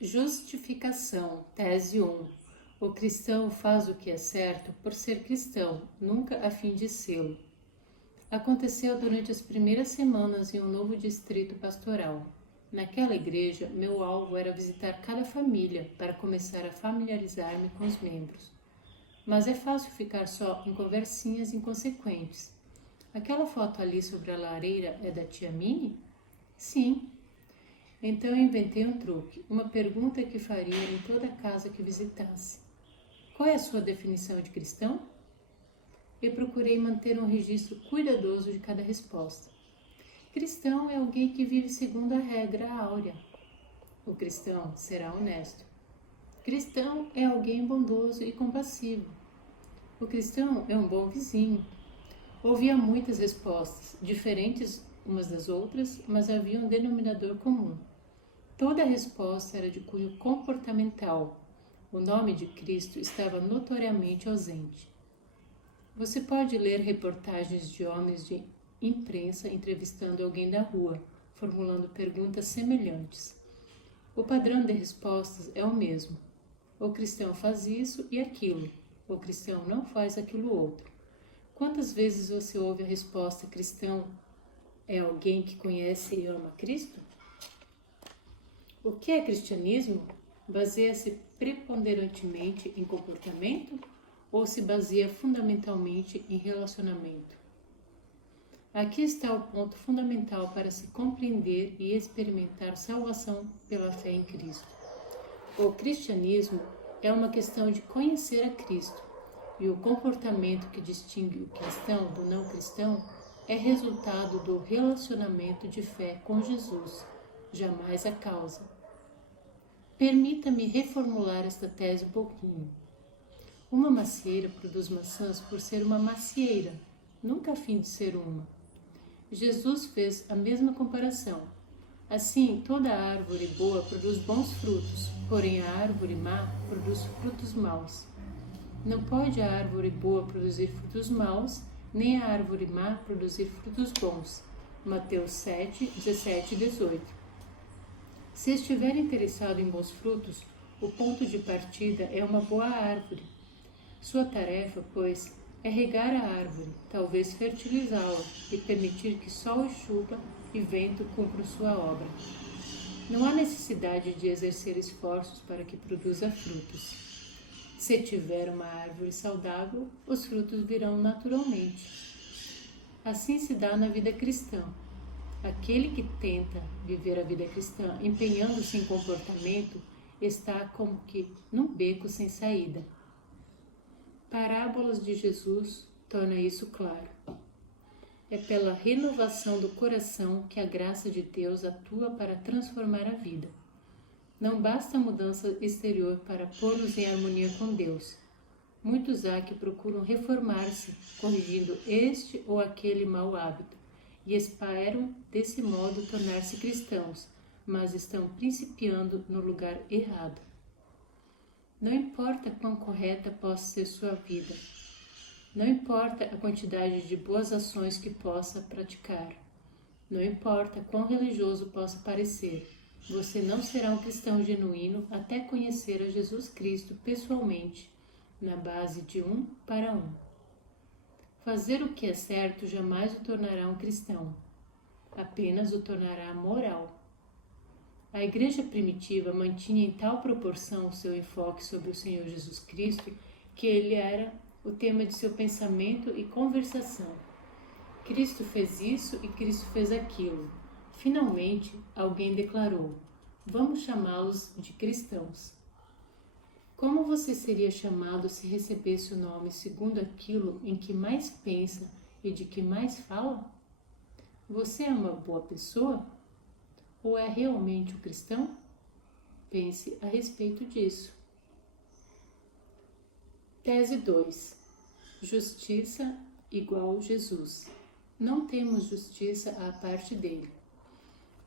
Justificação, tese 1. O cristão faz o que é certo por ser cristão, nunca a fim de sê-lo. Aconteceu durante as primeiras semanas em um novo distrito pastoral. Naquela igreja, meu alvo era visitar cada família para começar a familiarizar-me com os membros. Mas é fácil ficar só em conversinhas inconsequentes. Aquela foto ali sobre a lareira é da tia Minnie? Sim. Então eu inventei um truque, uma pergunta que faria em toda casa que visitasse. Qual é a sua definição de cristão? Eu procurei manter um registro cuidadoso de cada resposta. Cristão é alguém que vive segundo a regra áurea. O cristão será honesto. Cristão é alguém bondoso e compassivo. O cristão é um bom vizinho. Ouvia muitas respostas, diferentes umas das outras, mas havia um denominador comum. Toda a resposta era de cunho comportamental. O nome de Cristo estava notoriamente ausente. Você pode ler reportagens de homens de imprensa entrevistando alguém da rua, formulando perguntas semelhantes. O padrão de respostas é o mesmo. O cristão faz isso e aquilo. O cristão não faz aquilo outro. Quantas vezes você ouve a resposta cristão é alguém que conhece e ama Cristo? O que é cristianismo? Baseia-se preponderantemente em comportamento ou se baseia fundamentalmente em relacionamento? Aqui está o ponto fundamental para se compreender e experimentar salvação pela fé em Cristo. O cristianismo é uma questão de conhecer a Cristo, e o comportamento que distingue o cristão do não cristão é resultado do relacionamento de fé com Jesus, jamais a causa. Permita-me reformular esta tese um pouquinho. Uma macieira produz maçãs por ser uma macieira, nunca a fim de ser uma. Jesus fez a mesma comparação. Assim, toda árvore boa produz bons frutos, porém a árvore má produz frutos maus. Não pode a árvore boa produzir frutos maus, nem a árvore má produzir frutos bons. Mateus 7, 17 e 18. Se estiver interessado em bons frutos, o ponto de partida é uma boa árvore. Sua tarefa, pois, é regar a árvore, talvez fertilizá-la e permitir que sol e chuva e vento cumpram sua obra. Não há necessidade de exercer esforços para que produza frutos. Se tiver uma árvore saudável, os frutos virão naturalmente. Assim se dá na vida cristã. Aquele que tenta viver a vida cristã empenhando-se em comportamento está como que num beco sem saída. Parábolas de Jesus torna isso claro. É pela renovação do coração que a graça de Deus atua para transformar a vida. Não basta a mudança exterior para pô-los em harmonia com Deus. Muitos há que procuram reformar-se, corrigindo este ou aquele mau hábito, e esperam, desse modo, tornar-se cristãos, mas estão principiando no lugar errado. Não importa quão correta possa ser sua vida. Não importa a quantidade de boas ações que possa praticar. Não importa quão religioso possa parecer. Você não será um cristão genuíno até conhecer a Jesus Cristo pessoalmente, na base de 1 para 1. Fazer o que é certo jamais o tornará um cristão, apenas o tornará moral. A igreja primitiva mantinha em tal proporção o seu enfoque sobre o Senhor Jesus Cristo que ele era o tema de seu pensamento e conversação. Cristo fez isso e Cristo fez aquilo. Finalmente, alguém declarou: vamos chamá-los de cristãos. Como você seria chamado se recebesse o nome segundo aquilo em que mais pensa e de que mais fala? Você é uma boa pessoa? Ou é realmente um cristão? Pense a respeito disso. Tese 2. Justiça igual Jesus. Não temos justiça à parte dele.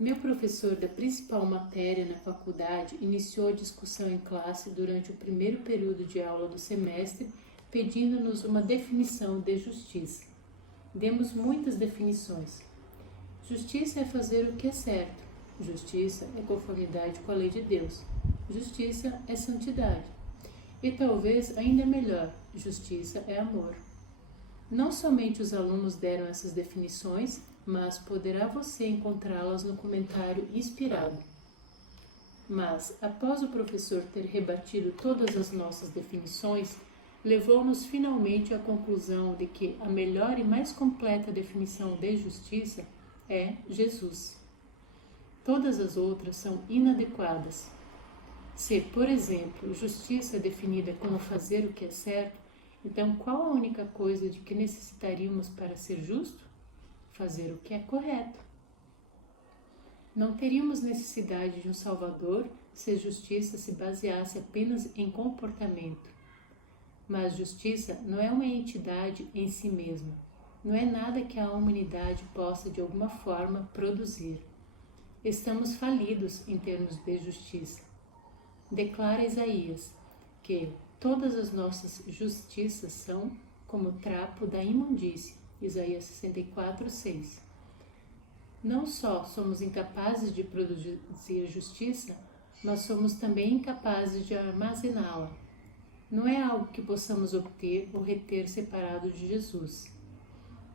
Meu professor da principal matéria na faculdade iniciou a discussão em classe durante o primeiro período de aula do semestre, pedindo-nos uma definição de justiça. Demos muitas definições. Justiça é fazer o que é certo. Justiça é conformidade com a lei de Deus. justiça é santidade. E talvez ainda melhor, justiça é amor. Não somente os alunos deram essas definições, mas poderá você encontrá-las no comentário inspirado. Mas, após o professor ter rebatido todas as nossas definições, levou-nos finalmente à conclusão de que a melhor e mais completa definição de justiça é Jesus. Todas as outras são inadequadas. Se, por exemplo, justiça é definida como fazer o que é certo, então qual a única coisa de que necessitaríamos para ser justo? Fazer o que é correto. Não teríamos necessidade de um Salvador se a justiça se baseasse apenas em comportamento. Mas justiça não é uma entidade em si mesma. Não é nada que a humanidade possa de alguma forma produzir. Estamos falidos em termos de justiça. Declara Isaías que todas as nossas justiças são como trapo da imundície. Isaías 64:6. Não só somos incapazes de produzir justiça, mas somos também incapazes de armazená-la. Não é algo que possamos obter ou reter separado de Jesus.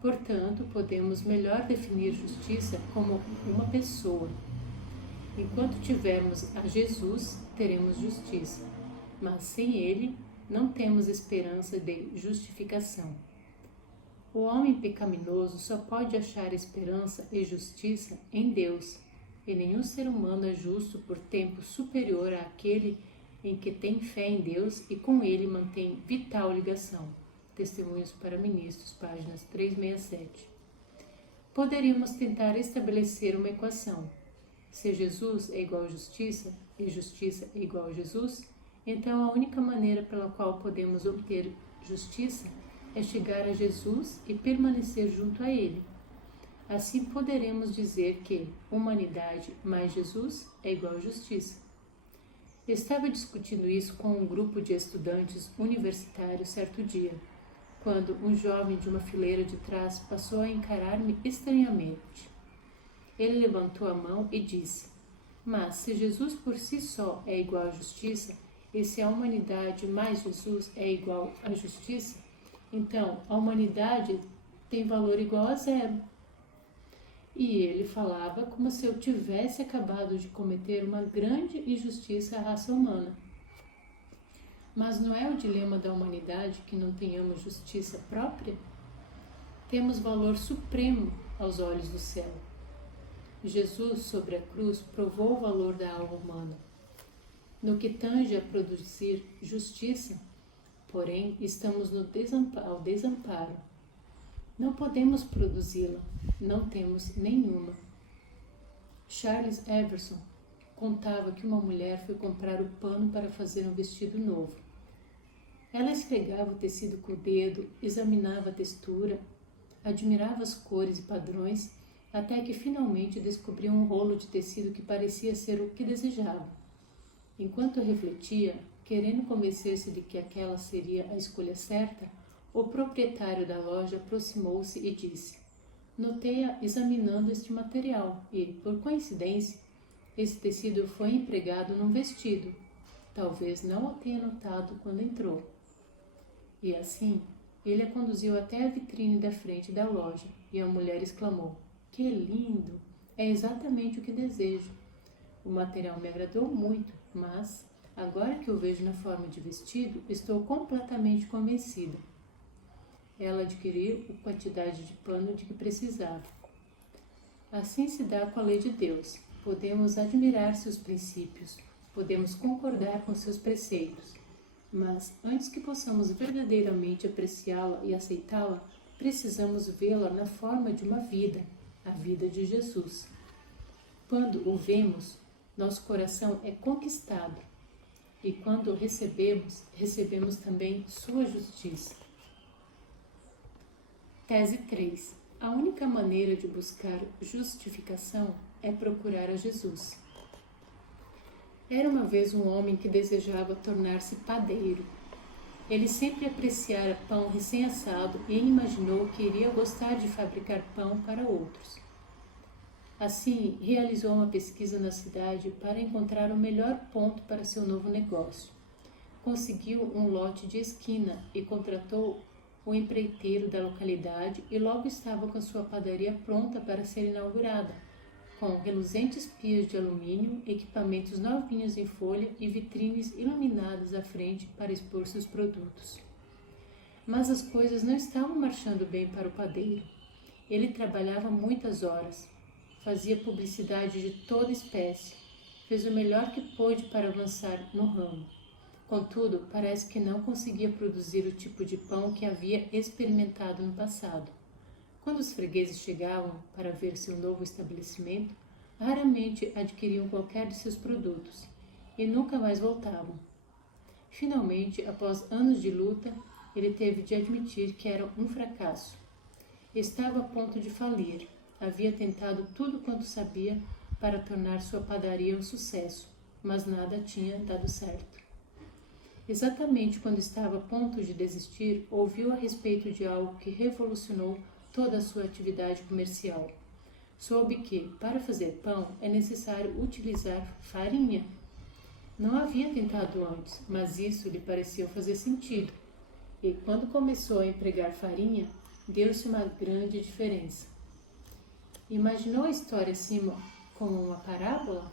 Portanto, podemos melhor definir justiça como uma pessoa. Enquanto tivermos a Jesus, teremos justiça, mas sem ele, não temos esperança de justificação. O homem pecaminoso só pode achar esperança e justiça em Deus, e nenhum ser humano é justo por tempo superior àquele em que tem fé em Deus e com ele mantém vital ligação. Testemunhos para Ministros, páginas 367. Poderíamos tentar estabelecer uma equação. Se Jesus é igual a justiça e justiça é igual a Jesus, então a única maneira pela qual podemos obter justiça é chegar a Jesus e permanecer junto a Ele. Assim poderemos dizer que humanidade mais Jesus é igual a justiça. Estava discutindo isso com um grupo de estudantes universitários certo dia, quando um jovem de uma fileira de trás passou a encarar-me estranhamente. Ele levantou a mão e disse: "Mas se Jesus por si só é igual à justiça, e se a humanidade mais Jesus é igual à justiça, então a humanidade tem valor igual a zero." E ele falava como se eu tivesse acabado de cometer uma grande injustiça à raça humana. Mas não é o dilema da humanidade que não tenhamos justiça própria? Temos valor supremo aos olhos do céu. Jesus, sobre a cruz, provou o valor da alma humana. No que tange a produzir justiça, porém, estamos ao desamparo. Não podemos produzi-la, não temos nenhuma. Charles Everson contava que uma mulher foi comprar o pano para fazer um vestido novo. Ela esfregava o tecido com o dedo, examinava a textura, admirava as cores e padrões, até que finalmente descobriu um rolo de tecido que parecia ser o que desejava. Enquanto refletia, querendo convencer-se de que aquela seria a escolha certa, o proprietário da loja aproximou-se e disse: "Notei-a examinando este material e, por coincidência, esse tecido foi empregado num vestido. Talvez não o tenha notado quando entrou." E assim, ele a conduziu até a vitrine da frente da loja e a mulher exclamou: "Que lindo! É exatamente o que desejo. O material me agradou muito, mas, agora que o vejo na forma de vestido, estou completamente convencida." Ela adquiriu a quantidade de pano de que precisava. Assim se dá com a lei de Deus. Podemos admirar seus princípios, podemos concordar com seus preceitos, mas antes que possamos verdadeiramente apreciá-la e aceitá-la, precisamos vê-la na forma de uma vida, a vida de Jesus. Quando o vemos, nosso coração é conquistado, e quando o recebemos também sua justiça. Tese 3. A única maneira de buscar justificação é procurar a Jesus. Era uma vez um homem que desejava tornar-se padeiro. Ele sempre apreciara pão recém-assado e imaginou que iria gostar de fabricar pão para outros. Assim, realizou uma pesquisa na cidade para encontrar o melhor ponto para seu novo negócio. Conseguiu um lote de esquina e contratou o empreiteiro da localidade e logo estava com sua padaria pronta para ser inaugurada, com reluzentes pias de alumínio, equipamentos novinhos em folha e vitrines iluminadas à frente para expor seus produtos. Mas as coisas não estavam marchando bem para o padeiro. Ele trabalhava muitas horas, fazia publicidade de toda espécie, fez o melhor que pôde para avançar no ramo. Contudo, parece que não conseguia produzir o tipo de pão que havia experimentado no passado. Quando os fregueses chegavam para ver seu novo estabelecimento, raramente adquiriam qualquer de seus produtos e nunca mais voltavam. Finalmente, após anos de luta, ele teve de admitir que era um fracasso. Estava a ponto de falir. Havia tentado tudo quanto sabia para tornar sua padaria um sucesso, mas nada tinha dado certo. Exatamente quando estava a ponto de desistir, ouviu a respeito de algo que revolucionou toda a sua atividade comercial. Soube que, para fazer pão, é necessário utilizar farinha. Não havia tentado antes, mas isso lhe pareceu fazer sentido. E quando começou a empregar farinha, deu-se uma grande diferença. Imaginou a história acima como uma parábola?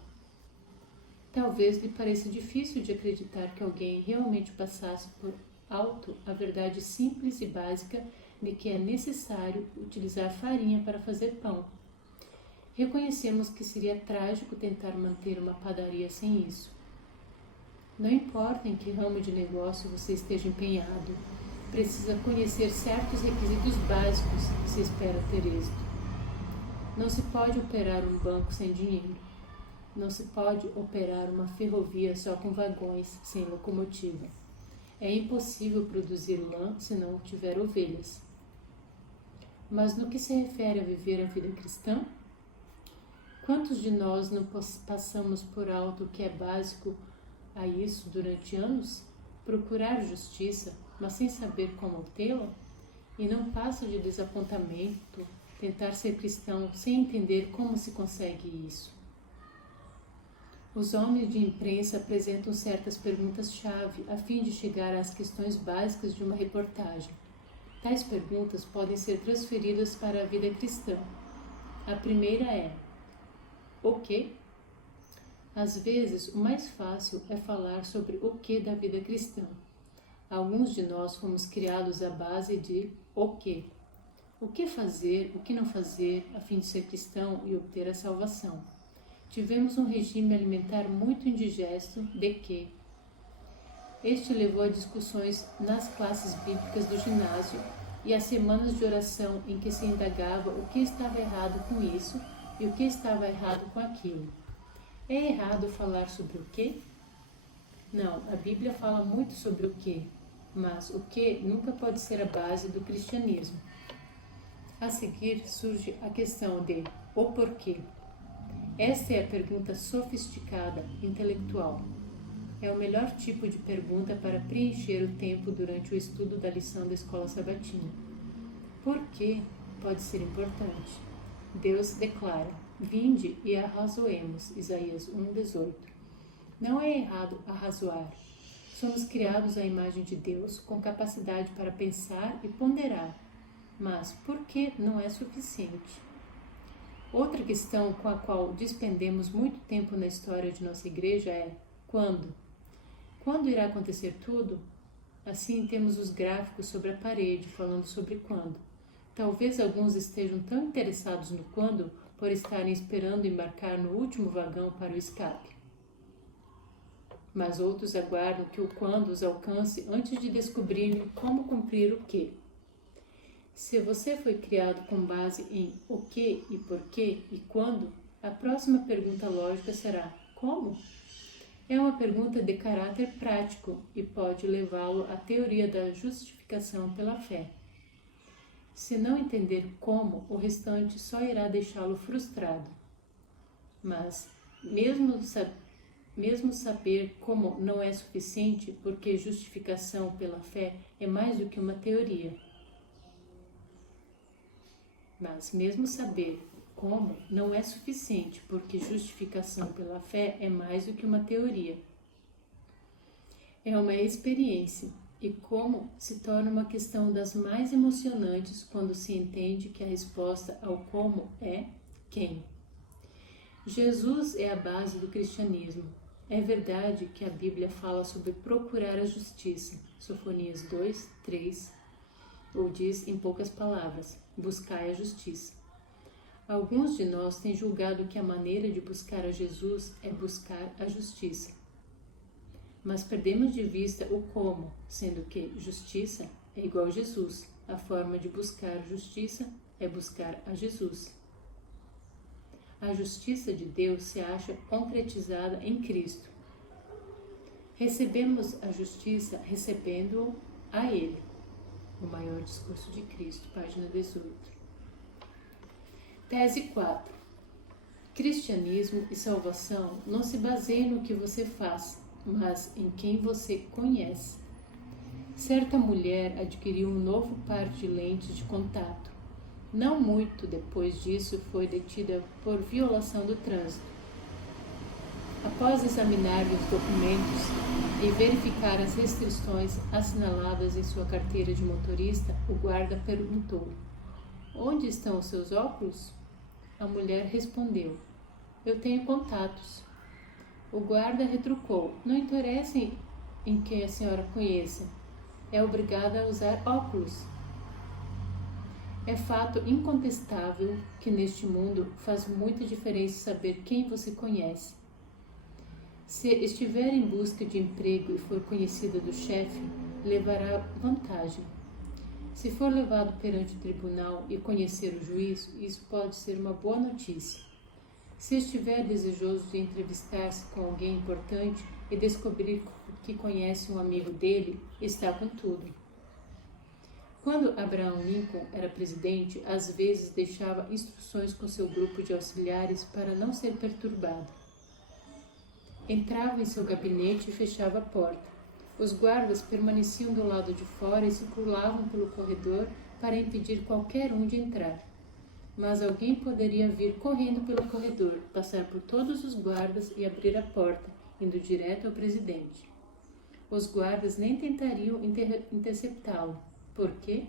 Talvez lhe pareça difícil de acreditar que alguém realmente passasse por alto a verdade simples e básica de que é necessário utilizar farinha para fazer pão. Reconhecemos que seria trágico tentar manter uma padaria sem isso. Não importa em que ramo de negócio você esteja empenhado, precisa conhecer certos requisitos básicos se espera ter êxito. Não se pode operar um banco sem dinheiro. Não se pode operar uma ferrovia só com vagões, sem locomotiva. É impossível produzir lã se não tiver ovelhas. Mas no que se refere a viver a vida cristã, quantos de nós não passamos por alto o que é básico a isso durante anos? Procurar justiça, mas sem saber como obtê-la? E não passa de desapontamento tentar ser cristão sem entender como se consegue isso. Os homens de imprensa apresentam certas perguntas-chave a fim de chegar às questões básicas de uma reportagem. Tais perguntas podem ser transferidas para a vida cristã. A primeira é: o que? Às vezes, o mais fácil é falar sobre o que da vida cristã. Alguns de nós fomos criados à base de o que. O que fazer, o que não fazer, a fim de ser cristão e obter a salvação. Tivemos um regime alimentar muito indigesto de que este levou a discussões nas classes bíblicas do ginásio e a semanas de oração em que se indagava o que estava errado com isso e o que estava errado com aquilo. É errado falar sobre o quê? Não, a Bíblia fala muito sobre o quê, mas o que nunca pode ser a base do cristianismo. A seguir surge a questão de o porquê. Esta é a pergunta sofisticada, intelectual. É o melhor tipo de pergunta para preencher o tempo durante o estudo da lição da escola sabatina. Por que pode ser importante? Deus declara: vinde e arrazoemos, Isaías 1:18. Não é errado arrazoar. Somos criados à imagem de Deus, com capacidade para pensar e ponderar. Mas por que não é suficiente? Outra questão com a qual despendemos muito tempo na história de nossa igreja é: quando? Quando irá acontecer tudo? Assim temos os gráficos sobre a parede falando sobre quando. Talvez alguns estejam tão interessados no quando por estarem esperando embarcar no último vagão para o escape. Mas outros aguardam que o quando os alcance antes de descobrirem como cumprir o que. Se você foi criado com base em o que e por que e quando, a próxima pergunta lógica será: como? É uma pergunta de caráter prático e pode levá-lo à teoria da justificação pela fé. Se não entender como, o restante só irá deixá-lo frustrado. Mas, mesmo saber como não é suficiente, porque justificação pela fé é mais do que uma teoria. Mas mesmo saber como não é suficiente, porque justificação pela fé é mais do que uma teoria. É uma experiência, e como se torna uma questão das mais emocionantes quando se entende que a resposta ao como é quem. Jesus é a base do cristianismo. É verdade que a Bíblia fala sobre procurar a justiça, Sofonias 2, 3, ou diz em poucas palavras, buscai a justiça. Alguns de nós têm julgado que a maneira de buscar a Jesus é buscar a justiça. Mas perdemos de vista o como, sendo que justiça é igual a Jesus. A forma de buscar justiça é buscar a Jesus. A justiça de Deus se acha concretizada em Cristo. Recebemos a justiça recebendo-o a Ele. O maior discurso de Cristo, página 18. Tese 4. Cristianismo e salvação não se baseiam no que você faz, mas em quem você conhece. Certa mulher adquiriu um novo par de lentes de contato. Não muito depois disso, foi detida por violação do trânsito. Após examinar os documentos e verificar as restrições assinaladas em sua carteira de motorista, o guarda perguntou: "Onde estão os seus óculos?" A mulher respondeu: "Eu tenho contatos." O guarda retrucou: "Não interessa em quem a senhora conheça. É obrigada a usar óculos." É fato incontestável que neste mundo faz muita diferença saber quem você conhece. Se estiver em busca de emprego e for conhecida do chefe, levará vantagem. Se for levado perante o tribunal e conhecer o juiz, isso pode ser uma boa notícia. Se estiver desejoso de entrevistar-se com alguém importante e descobrir que conhece um amigo dele, está com tudo. Quando Abraham Lincoln era presidente, às vezes deixava instruções com seu grupo de auxiliares para não ser perturbado. Entrava em seu gabinete e fechava a porta. Os guardas permaneciam do lado de fora e circulavam pelo corredor para impedir qualquer um de entrar. Mas alguém poderia vir correndo pelo corredor, passar por todos os guardas e abrir a porta, indo direto ao presidente. Os guardas nem tentariam interceptá-lo. Por quê?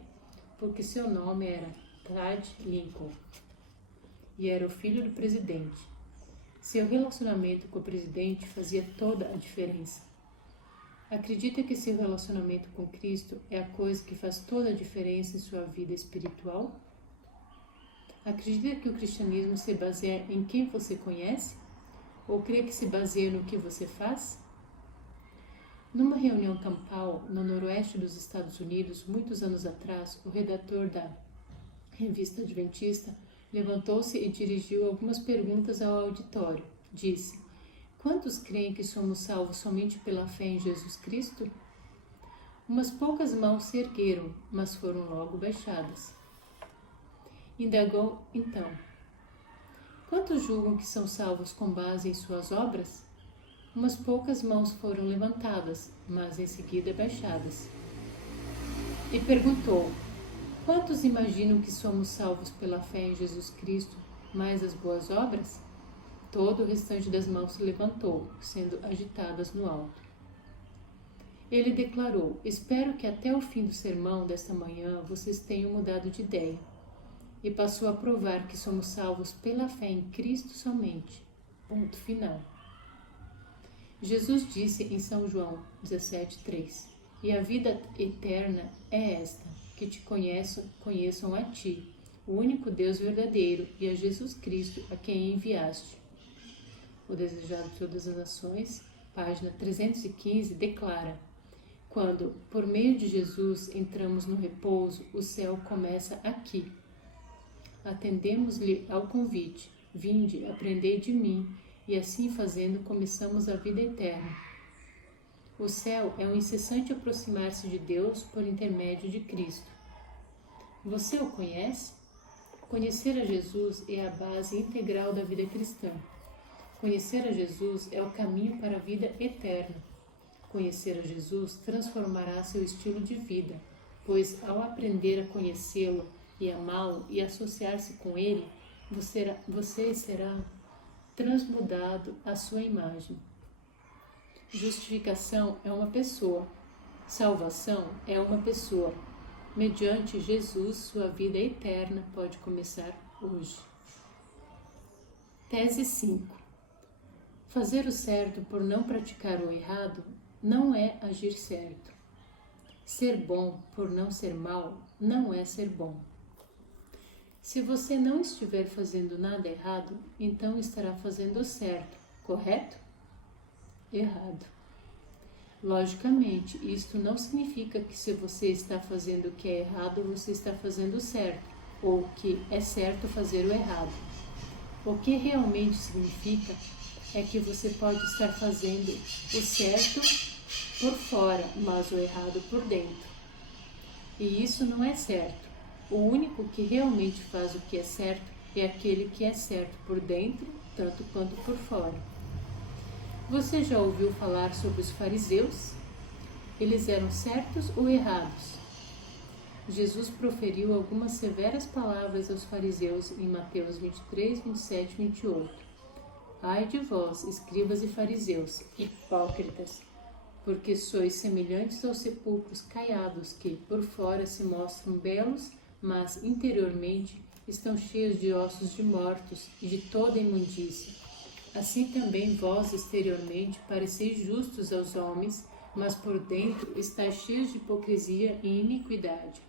Porque seu nome era Tad Lincoln e era o filho do presidente. Seu relacionamento com o presidente fazia toda a diferença. Acredita que seu relacionamento com Cristo é a coisa que faz toda a diferença em sua vida espiritual? Acredita que o cristianismo se baseia em quem você conhece? Ou crê que se baseia no que você faz? Numa reunião campal no noroeste dos Estados Unidos, muitos anos atrás, o redator da revista Adventista levantou-se e dirigiu algumas perguntas ao auditório. Disse: "Quantos creem que somos salvos somente pela fé em Jesus Cristo?" Umas poucas mãos se ergueram, mas foram logo baixadas. Indagou então: "Quantos julgam que são salvos com base em suas obras?" Umas poucas mãos foram levantadas, mas em seguida baixadas. E perguntou: "Quantos imaginam que somos salvos pela fé em Jesus Cristo, mais as boas obras?" Todo o restante das mãos se levantou, sendo agitadas no alto. Ele declarou: "Espero que até o fim do sermão desta manhã vocês tenham mudado de ideia." E passou a provar que somos salvos pela fé em Cristo somente. Ponto final. Jesus disse em São João 17:3: "E a vida eterna é esta, que te conheçam a ti, o único Deus verdadeiro, e a Jesus Cristo, a quem enviaste." O Desejado de Todas as Nações, página 315, declara: "Quando, por meio de Jesus, entramos no repouso, o céu começa aqui. Atendemos-lhe ao convite: vinde, aprendei de mim, e assim fazendo começamos a vida eterna." O céu é um incessante aproximar-se de Deus por intermédio de Cristo. Você o conhece? Conhecer a Jesus é a base integral da vida cristã. Conhecer a Jesus é o caminho para a vida eterna. Conhecer a Jesus transformará seu estilo de vida, pois ao aprender a conhecê-lo e amá-lo e associar-se com ele, você será transmudado à sua imagem. Justificação é uma pessoa. Salvação é uma pessoa. Mediante Jesus, sua vida eterna pode começar hoje. Tese 5. Fazer o certo por não praticar o errado não é agir certo. Ser bom por não ser mal não é ser bom. Se você não estiver fazendo nada errado, então estará fazendo o certo, correto? Errado. Logicamente, isto não significa que se você está fazendo o que é errado, você está fazendo o certo, ou que é certo fazer o errado. O que realmente significa é que você pode estar fazendo o certo por fora, mas o errado por dentro. E isso não é certo. O único que realmente faz o que é certo é aquele que é certo por dentro, tanto quanto por fora. Você já ouviu falar sobre os fariseus? Eles eram certos ou errados? Jesus proferiu algumas severas palavras aos fariseus em Mateus 23, 27 e 28. Ai de vós, escribas e fariseus, hipócritas, porque sois semelhantes aos sepulcros caiados que, por fora, se mostram belos, mas interiormente estão cheios de ossos de mortos e de toda imundícia. Assim também vós exteriormente pareceis justos aos homens, mas por dentro estáis cheios de hipocrisia e iniquidade.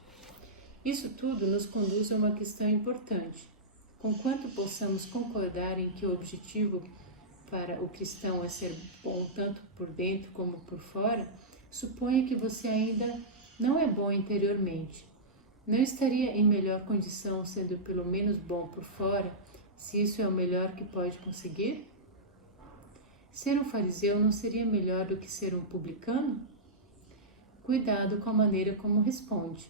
Isso tudo nos conduz a uma questão importante. Conquanto possamos concordar em que o objetivo para o cristão é ser bom tanto por dentro como por fora, suponha que você ainda não é bom interiormente. Não estaria em melhor condição sendo pelo menos bom por fora, se isso é o melhor que pode conseguir? Ser um fariseu não seria melhor do que ser um publicano? Cuidado com a maneira como responde.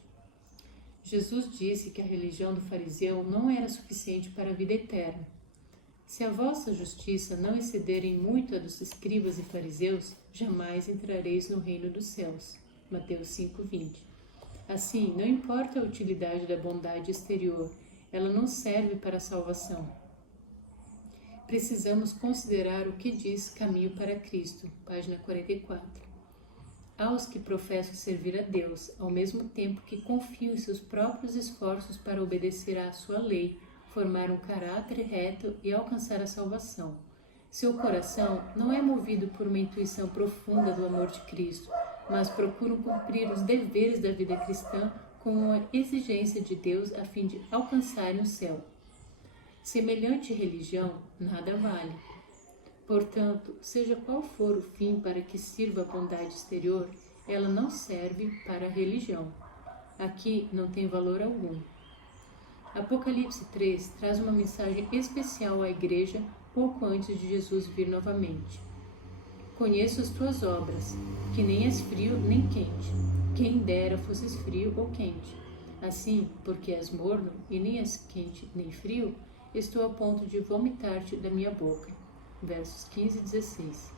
Jesus disse que a religião do fariseu não era suficiente para a vida eterna. Se a vossa justiça não exceder em muito a dos escribas e fariseus, jamais entrareis no reino dos céus. Mateus 5:20. Assim, não importa a utilidade da bondade exterior, ela não serve para a salvação. Precisamos considerar o que diz Caminho para Cristo, página 44. Aos que professam servir a Deus, ao mesmo tempo que confiam em seus próprios esforços para obedecer à sua lei, formar um caráter reto e alcançar a salvação. Seu coração não é movido por uma intuição profunda do amor de Cristo, mas procuram cumprir os deveres da vida cristã com a exigência de Deus a fim de alcançarem o céu. Semelhante religião nada vale. Portanto, seja qual for o fim para que sirva a bondade exterior, ela não serve para a religião. Aqui não tem valor algum. Apocalipse 3 traz uma mensagem especial à igreja pouco antes de Jesus vir novamente. Conheço as tuas obras, que nem és frio nem quente. Quem dera fosses frio ou quente. Assim, porque és morno e nem és quente nem frio, estou a ponto de vomitar-te da minha boca. Versos 15 e 16.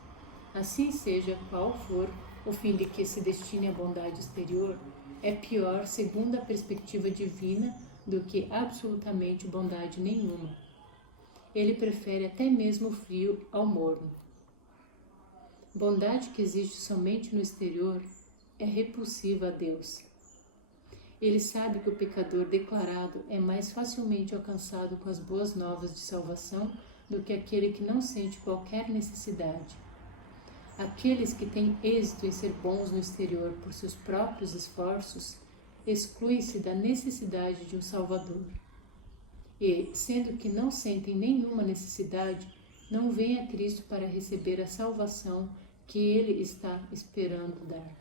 Assim seja qual for o fim de que se destine a bondade exterior, é pior, segundo a perspectiva divina, do que absolutamente bondade nenhuma. Ele prefere até mesmo o frio ao morno. Bondade que existe somente no exterior é repulsiva a Deus. Ele sabe que o pecador declarado é mais facilmente alcançado com as boas novas de salvação do que aquele que não sente qualquer necessidade. Aqueles que têm êxito em ser bons no exterior por seus próprios esforços excluem-se da necessidade de um Salvador. E, sendo que não sentem nenhuma necessidade, não vêm a Cristo para receber a salvação que Ele está esperando dar.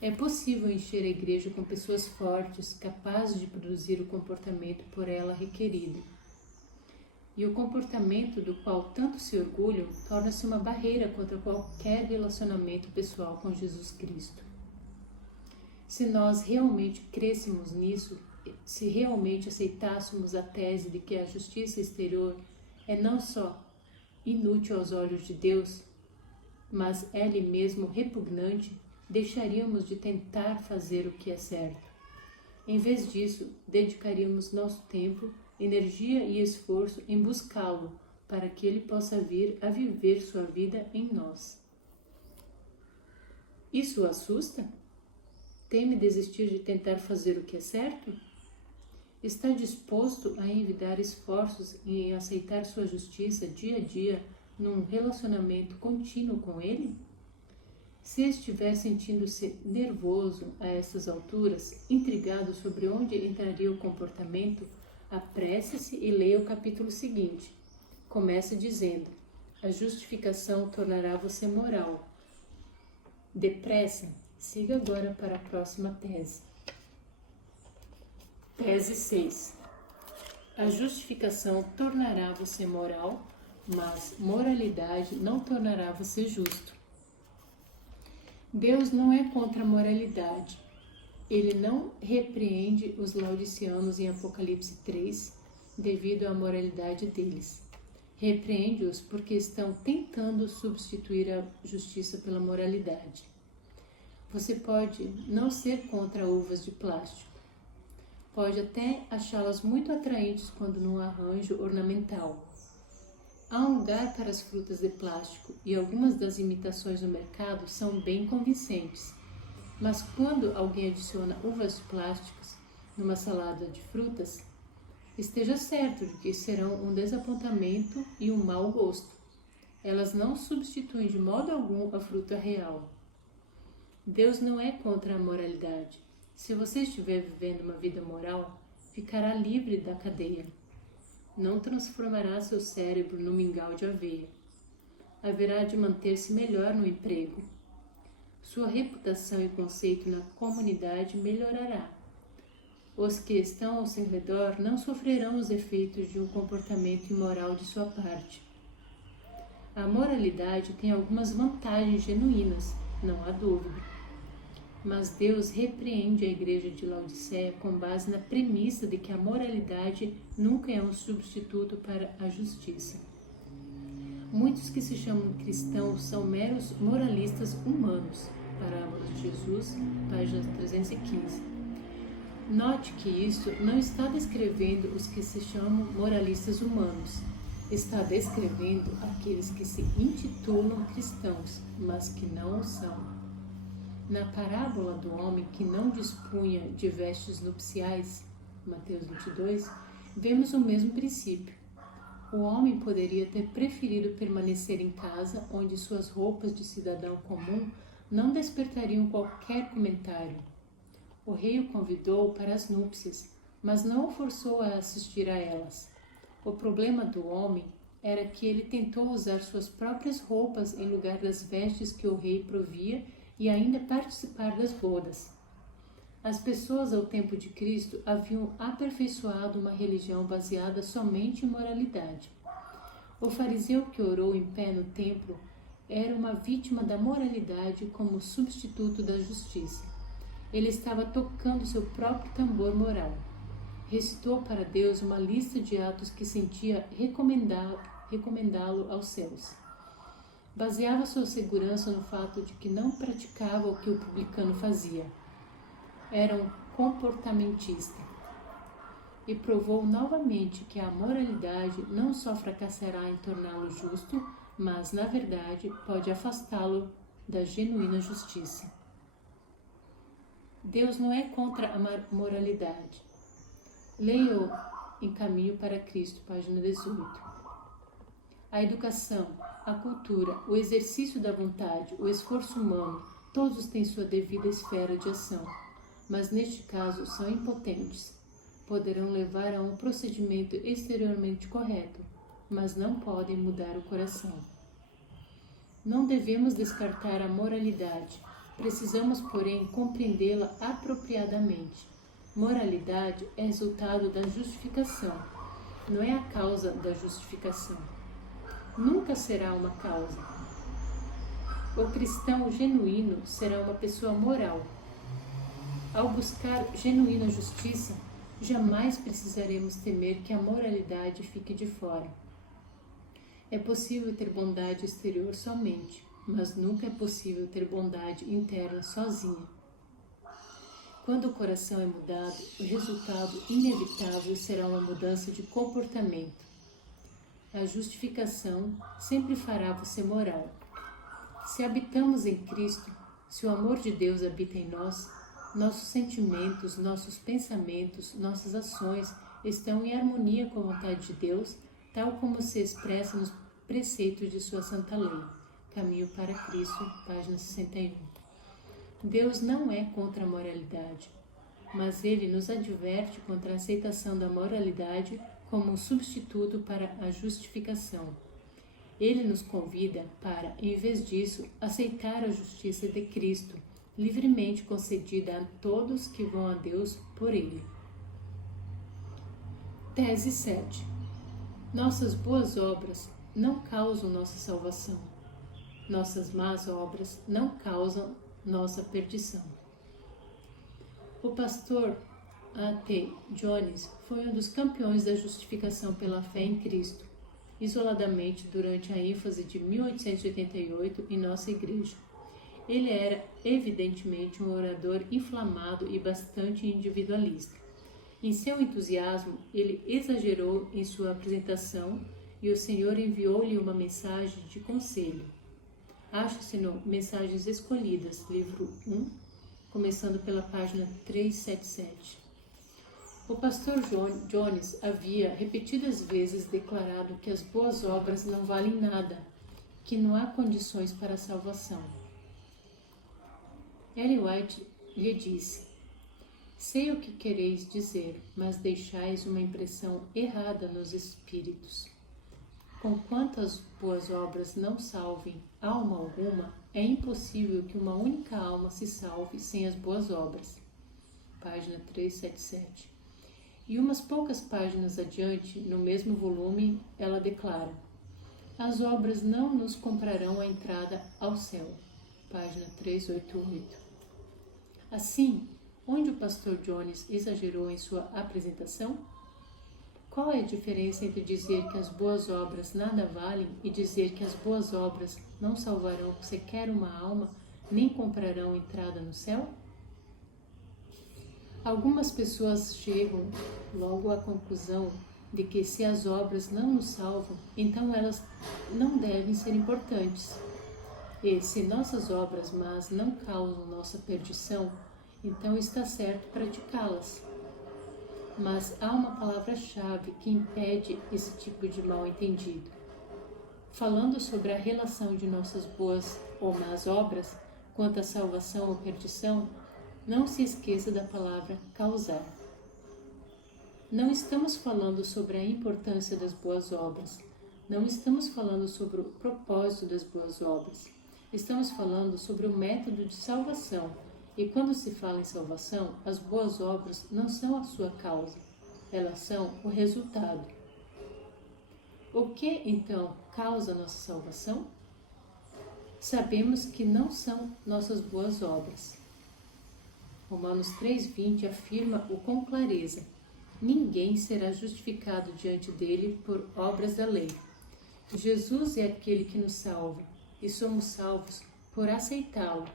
É possível encher a igreja com pessoas fortes, capazes de produzir o comportamento por ela requerido. E o comportamento do qual tanto se orgulham torna-se uma barreira contra qualquer relacionamento pessoal com Jesus Cristo. Se nós realmente crêssemos nisso, se realmente aceitássemos a tese de que a justiça exterior é não só inútil aos olhos de Deus, mas é-lhe mesmo repugnante, deixaríamos de tentar fazer o que é certo. Em vez disso, dedicaríamos nosso tempo energia e esforço em buscá-lo, para que ele possa vir a viver sua vida em nós. Isso o assusta? Teme desistir de tentar fazer o que é certo? Está disposto a envidar esforços em aceitar sua justiça dia a dia num relacionamento contínuo com ele? Se estiver sentindo-se nervoso a estas alturas, intrigado sobre onde entraria o comportamento, apresse-se e leia o capítulo seguinte. Começa dizendo: a justificação tornará você moral. Depressa, siga agora para a próxima tese. Tese 6. A justificação tornará você moral, mas moralidade não tornará você justo. Deus não é contra a moralidade. Ele não repreende os laodiceanos em Apocalipse 3 devido à moralidade deles. Repreende-os porque estão tentando substituir a justiça pela moralidade. Você pode não ser contra uvas de plástico. Pode até achá-las muito atraentes quando num arranjo ornamental. Há um lugar para as frutas de plástico e algumas das imitações no mercado são bem convincentes. Mas quando alguém adiciona uvas de plásticos numa salada de frutas, esteja certo de que serão um desapontamento e um mau gosto. Elas não substituem de modo algum a fruta real. Deus não é contra a moralidade. Se você estiver vivendo uma vida moral, ficará livre da cadeia. Não transformará seu cérebro num mingau de aveia. Haverá de manter-se melhor no emprego. Sua reputação e conceito na comunidade melhorará. Os que estão ao seu redor não sofrerão os efeitos de um comportamento imoral de sua parte. A moralidade tem algumas vantagens genuínas, não há dúvida. Mas Deus repreende a igreja de Laodiceia com base na premissa de que a moralidade nunca é um substituto para a justiça. Muitos que se chamam cristãos são meros moralistas humanos. Parábola de Jesus, página 315. Note que isso não está descrevendo os que se chamam moralistas humanos. Está descrevendo aqueles que se intitulam cristãos, mas que não o são. Na parábola do homem que não dispunha de vestes nupciais, Mateus 22, vemos o mesmo princípio. O homem poderia ter preferido permanecer em casa, onde suas roupas de cidadão comum não despertariam qualquer comentário. O rei o convidou para as núpcias, mas não o forçou a assistir a elas. O problema do homem era que ele tentou usar suas próprias roupas em lugar das vestes que o rei provia e ainda participar das bodas. As pessoas ao tempo de Cristo haviam aperfeiçoado uma religião baseada somente em moralidade. O fariseu que orou em pé no templo era uma vítima da moralidade como substituto da justiça. Ele estava tocando seu próprio tambor moral. Recitou para Deus uma lista de atos que sentia recomendá-lo aos céus. Baseava sua segurança no fato de que não praticava o que o publicano fazia. Era um comportamentista. E provou novamente que a moralidade não só fracassará em torná-lo justo, mas, na verdade, pode afastá-lo da genuína justiça. Deus não é contra a moralidade. Leia-o em Caminho para Cristo, página 18. A educação, a cultura, o exercício da vontade, o esforço humano, todos têm sua devida esfera de ação, mas neste caso são impotentes. Poderão levar a um procedimento exteriormente correto, mas não podem mudar o coração. Não devemos descartar a moralidade. Precisamos, porém, compreendê-la apropriadamente. Moralidade é resultado da justificação, não é a causa da justificação. Nunca será uma causa. O cristão genuíno será uma pessoa moral. Ao buscar genuína justiça, jamais precisaremos temer que a moralidade fique de fora. É possível ter bondade exterior somente, mas nunca é possível ter bondade interna sozinha. Quando o coração é mudado, o resultado inevitável será uma mudança de comportamento. A justificação sempre fará você moral. Se habitamos em Cristo, se o amor de Deus habita em nós, nossos sentimentos, nossos pensamentos, nossas ações estão em harmonia com a vontade de Deus, tal como se expressa nos preceitos de sua santa lei. Caminho para Cristo, página 61. Deus não é contra a moralidade, mas Ele nos adverte contra a aceitação da moralidade como um substituto para a justificação. Ele nos convida para, em vez disso, aceitar a justiça de Cristo, livremente concedida a todos que vão a Deus por Ele. Tese 7. Nossas boas obras não causam nossa salvação. Nossas más obras não causam nossa perdição. O pastor A.T. Jones foi um dos campeões da justificação pela fé em Cristo, isoladamente durante a ênfase de 1888 em nossa igreja. Ele era, evidentemente, um orador inflamado e bastante individualista. Em seu entusiasmo, ele exagerou em sua apresentação e o Senhor enviou-lhe uma mensagem de conselho. Acha-se no Mensagens Escolhidas, livro 1, começando pela página 377. O pastor Jones havia repetidas vezes declarado que as boas obras não valem nada, que não há condições para a salvação. Ellen White lhe disse: sei o que quereis dizer, mas deixais uma impressão errada nos espíritos. Conquanto as boas obras não salvem alma alguma, é impossível que uma única alma se salve sem as boas obras. Página 377. E umas poucas páginas adiante, no mesmo volume, ela declara: as obras não nos comprarão a entrada ao céu. Página 388. Assim, onde o pastor Jones exagerou em sua apresentação? Qual é a diferença entre dizer que as boas obras nada valem e dizer que as boas obras não salvarão sequer uma alma, nem comprarão entrada no céu? Algumas pessoas chegam logo à conclusão de que se as obras não nos salvam, então elas não devem ser importantes. E se nossas obras más não causam nossa perdição, então está certo praticá-las. Mas há uma palavra-chave que impede esse tipo de mal-entendido. Falando sobre a relação de nossas boas ou más obras quanto à salvação ou perdição, não se esqueça da palavra causar. Não estamos falando sobre a importância das boas obras. Não estamos falando sobre o propósito das boas obras. Estamos falando sobre o método de salvação. E quando se fala em salvação, as boas obras não são a sua causa, elas são o resultado. O que, então, causa nossa salvação? Sabemos que não são nossas boas obras. Romanos 3,20 afirma-o com clareza: ninguém será justificado diante dele por obras da lei. Jesus é aquele que nos salva, e somos salvos por aceitá-lo.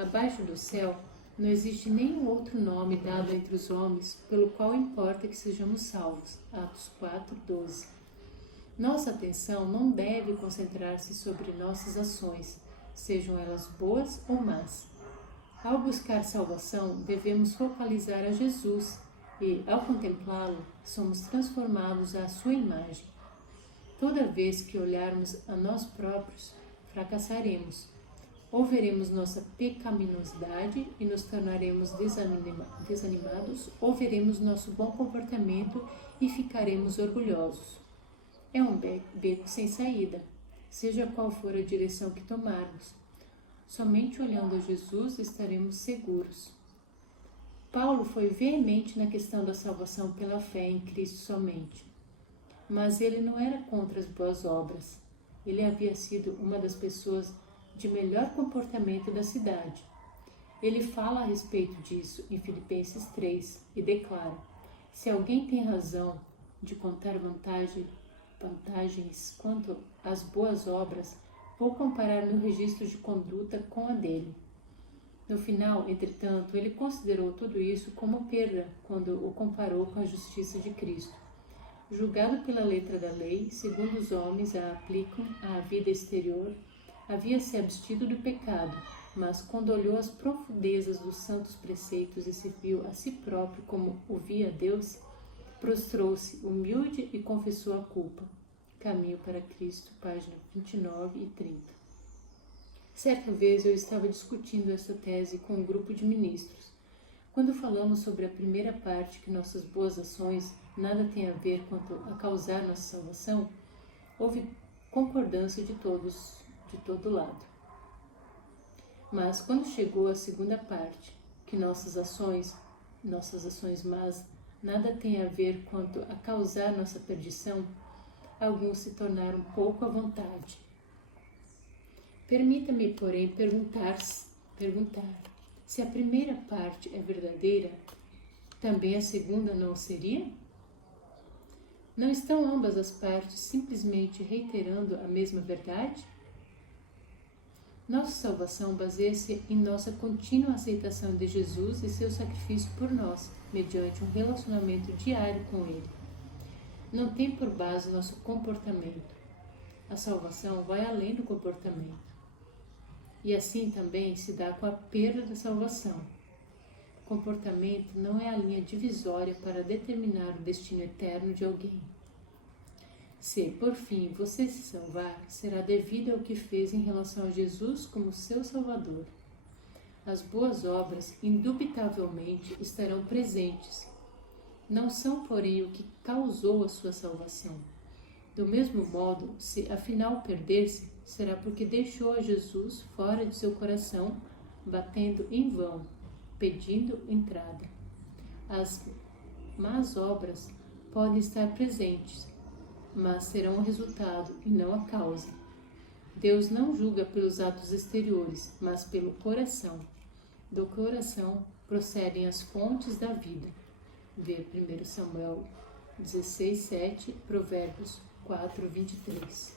Abaixo do céu, não existe nenhum outro nome dado entre os homens pelo qual importa que sejamos salvos. Atos 4:12. Nossa atenção não deve concentrar-se sobre nossas ações, sejam elas boas ou más. Ao buscar salvação, devemos focalizar a Jesus e, ao contemplá-lo, somos transformados à sua imagem. Toda vez que olharmos a nós próprios, fracassaremos. Ou veremos nossa pecaminosidade e nos tornaremos desanimados, ou veremos nosso bom comportamento e ficaremos orgulhosos. É um beco sem saída, seja qual for a direção que tomarmos. Somente olhando a Jesus estaremos seguros. Paulo foi veemente na questão da salvação pela fé em Cristo somente. Mas ele não era contra as boas obras. Ele havia sido uma das pessoas de melhor comportamento da cidade. Ele fala a respeito disso em Filipenses 3 e declara: se alguém tem razão de contar vantagens quanto às boas obras, vou comparar meu registro de conduta com a dele. No final, entretanto, ele considerou tudo isso como perda quando o comparou com a justiça de Cristo. Julgado pela letra da lei, segundo os homens a aplicam à vida exterior, havia se abstido do pecado, mas quando olhou as profundezas dos santos preceitos e se viu a si próprio como o via Deus, prostrou-se humilde e confessou a culpa. Caminho para Cristo, página 29 e 30. Certa vez eu estava discutindo essa tese com um grupo de ministros. Quando falamos sobre a primeira parte, que nossas boas ações nada têm a ver quanto a causar nossa salvação, houve concordância de todos, de todo lado. Mas quando chegou a segunda parte, que nossas ações más, nada têm a ver quanto a causar nossa perdição, alguns se tornaram pouco à vontade. Permita-me, porém, perguntar se a primeira parte é verdadeira, também a segunda não seria? Não estão ambas as partes simplesmente reiterando a mesma verdade? Nossa salvação baseia-se em nossa contínua aceitação de Jesus e seu sacrifício por nós, mediante um relacionamento diário com Ele. Não tem por base nosso comportamento. A salvação vai além do comportamento. E assim também se dá com a perda da salvação. Comportamento não é a linha divisória para determinar o destino eterno de alguém. Se, por fim, você se salvar, será devido ao que fez em relação a Jesus como seu Salvador. As boas obras, indubitavelmente, estarão presentes. Não são, porém, o que causou a sua salvação. Do mesmo modo, se afinal perder-se, será porque deixou a Jesus fora de seu coração, batendo em vão, pedindo entrada. As más obras podem estar presentes, mas serão o resultado e não a causa. Deus não julga pelos atos exteriores, mas pelo coração. Do coração procedem as fontes da vida. Vê 1 Samuel 16:7, Provérbios 4:23.